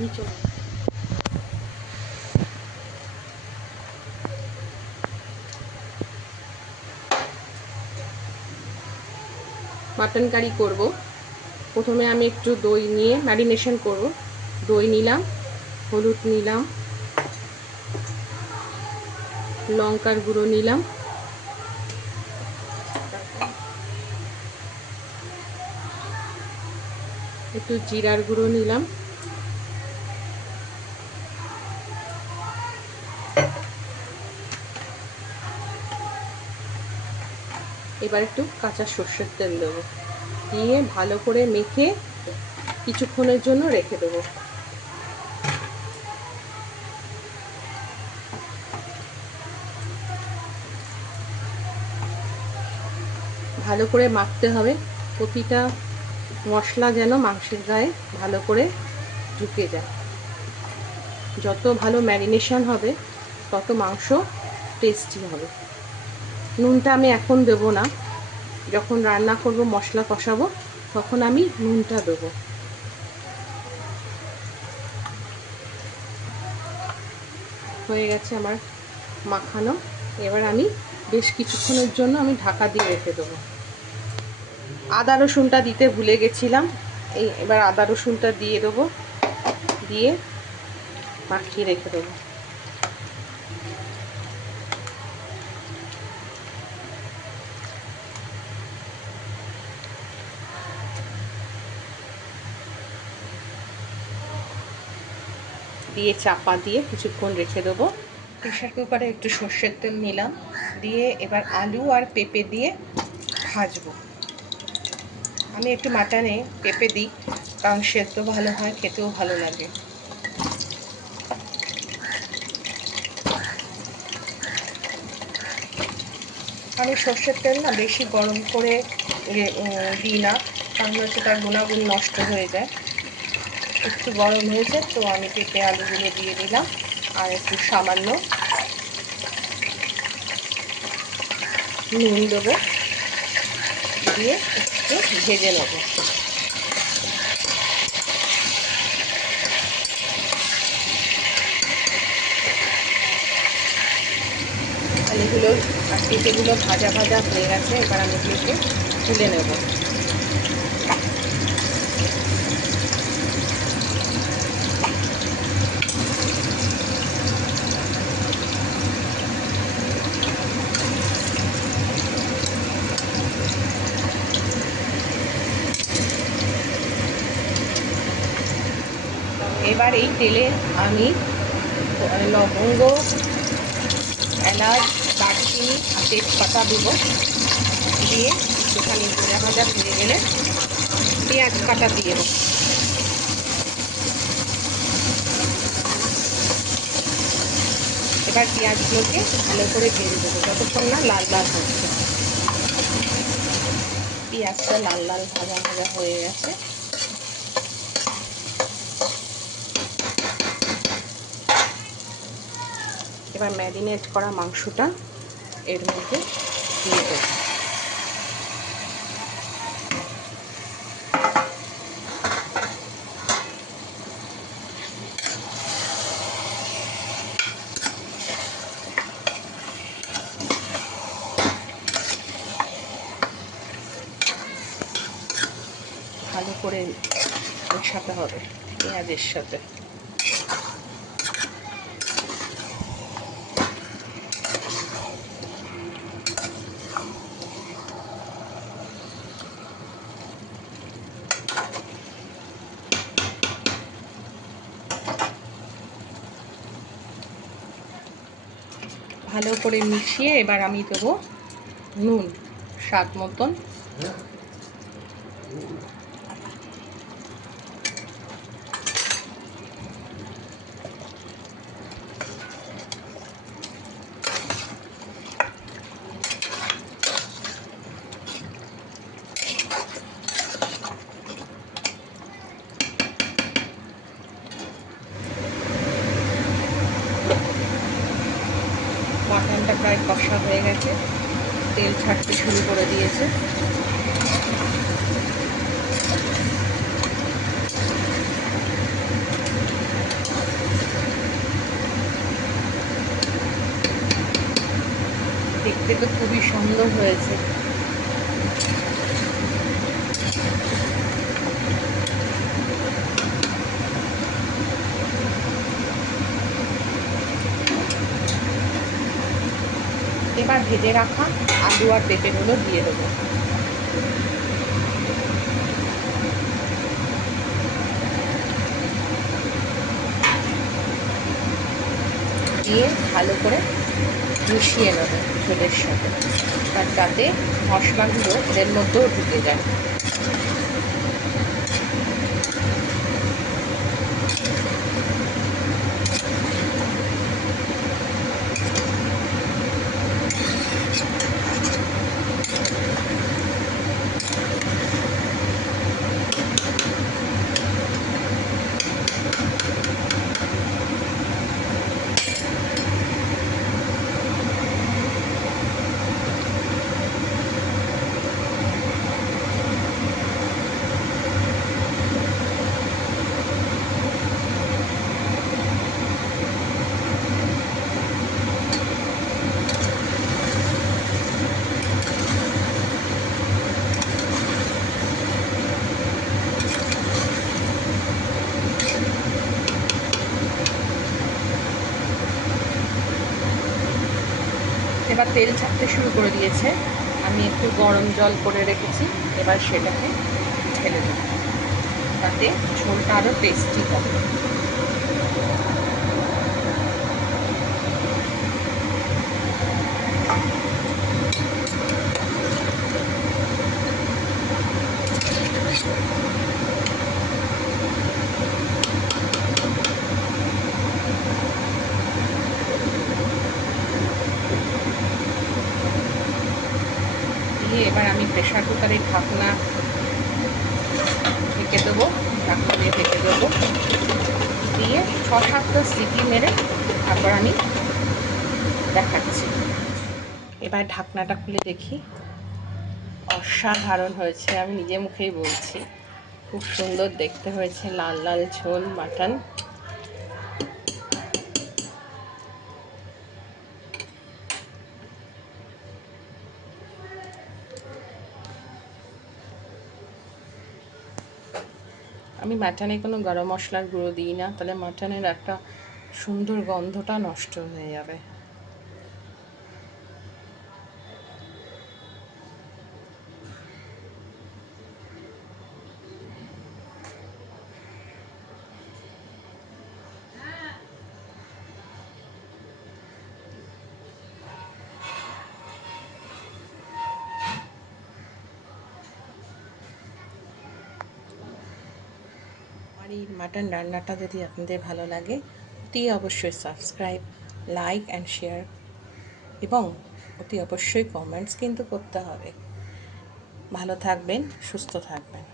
নিচে mutton curry করব। প্রথমে আমি একটু দই নিয়ে ম্যারিনেশন করব। দই নিলাম, হলুদ নিলাম, লঙ্কার গুঁড়ো নিলাম, একটু জিরার গুঁড়ো নিলাম, এবার একটু কাঁচা সর্ষের তেল দেবো, দিয়ে ভালো করে মেখে কিছুক্ষণের জন্য রেখে দেবো। ভালো করে মাখতে হবে, প্রতিটা মশলা যেন মাংসের গায়ে ভালো করে ঢুকে যায়। যত ভালো ম্যারিনেশন হবে তত মাংস টেস্টি হবে। নুনটা আমি এখন দেব না, যখন রান্না করব মশলা কষাবো তখন আমি নুনটা দেবো। হয়ে গেছে আমার মাখানো। এবার আমি বেশ কিছুক্ষণের জন্য আমি ঢাকা দিয়ে রেখে দেবো। আদা রসুনটা দিতে ভুলে গেছিলাম, এবার আদা রসুনটা দিয়ে দেবো, দিয়ে মাখিয়ে রেখে দেবো। দিয়ে চাপা দিয়ে কিছুক্ষণ রেখে দেবো। প্রেশার কুকারে একটু সর্ষের তেল নিলাম, দিয়ে এবার আলু আর পেঁপে দিয়ে ভাজবো। আমি একটু মাটনে পেঁপে দিই, কারণ সেদ্ধ ভালো হয়, খেতেও ভালো লাগে। আমি সর্ষের তেল না বেশি গরম করে দিই না, কারণ হচ্ছে তার গুণাগুণ নষ্ট হয়ে যায়। একটু গরম হয়েছে তো আমি পেঁপে আলুগুলো দিয়ে দিলাম, আর একটু সামান্য নুন দেবো, দিয়ে একটু ভেজে নেব। আলুগুলো আর পেঁপেগুলো ভাজা ভাজা হয়ে গেছে, এবার আমি পেঁপে তুলে নেব। এবার এই তেলে আমি লবঙ্গ, এলাচ, দারচিনি আর তেজপাতা দেবো, দিয়ে একটুখানি ভাজা ভাজা হয়ে গেলে পেঁয়াজ কাটা দিয়ে দেবো। এবার পেঁয়াজগুলোকে ভালো করে ভেজে দেবো যতক্ষণ না লাল লাল হচ্ছে। পেঁয়াজটা লাল লাল ভাজা ভাজা হয়ে গেছে। এবার ম্যারিনেট করা মাংসটা এর মধ্যে দিয়ে দেবো। ভালো করে মেশাতে হবে পেঁয়াজের সাথে। ভালো করে মিশিয়ে এবার আমি দেবো নুন স্বাদ মতন। মাটনটা প্রায় কষা হয়ে গেছে, তেল ছাড়তে শুরু করে দিয়েছে। তো খুবই সুন্দর হয়েছে। এবার ভেজে রাখা আলু আর পেঁপেগুলো দিয়ে দেবো। দিয়ে ভালো করে মিশিয়ে নেব ঝোলের সাথে, আর যাতে মশলাগুলো এর মধ্যেও ঢুকে যায়। এবার তেল ছাড়তে শুরু করে দিয়েছে। আমি একটু গরম জল করে রেখেছি, এবার সেটাকে ঢেলে দেব, তাতে ঝোলটা আরও টেস্টি হবে। দিয়ে এবার আমি প্রেশার কুকারের ঢাকনা ঢেকে দেবো, ঢাকনা দিয়ে ঢেকে দেবো, দিয়ে 6-7টা সিটি মেরে তারপর আমি দেখাচ্ছি। এবার ঢাকনাটা খুলে দেখি, অসাধারণ হয়েছে, আমি নিজে মুখেই বলছি। খুব সুন্দর দেখতে হয়েছে, লাল লাল ঝোল মাটন। আমি মাটনে কোনো গরম মশলার গুঁড়ো দিই না, তাহলে মাটনের একটা সুন্দর গন্ধটা নষ্ট হয়ে যাবে। আর এই মাটন রান্নাটা যদি আপনাদের ভালো লাগে, অতি অবশ্যই সাবস্ক্রাইব, লাইক অ্যান্ড শেয়ার, এবং অতি অবশ্যই কমেন্টস কিন্তু করতে হবে। ভালো থাকবেন, সুস্থ থাকবেন।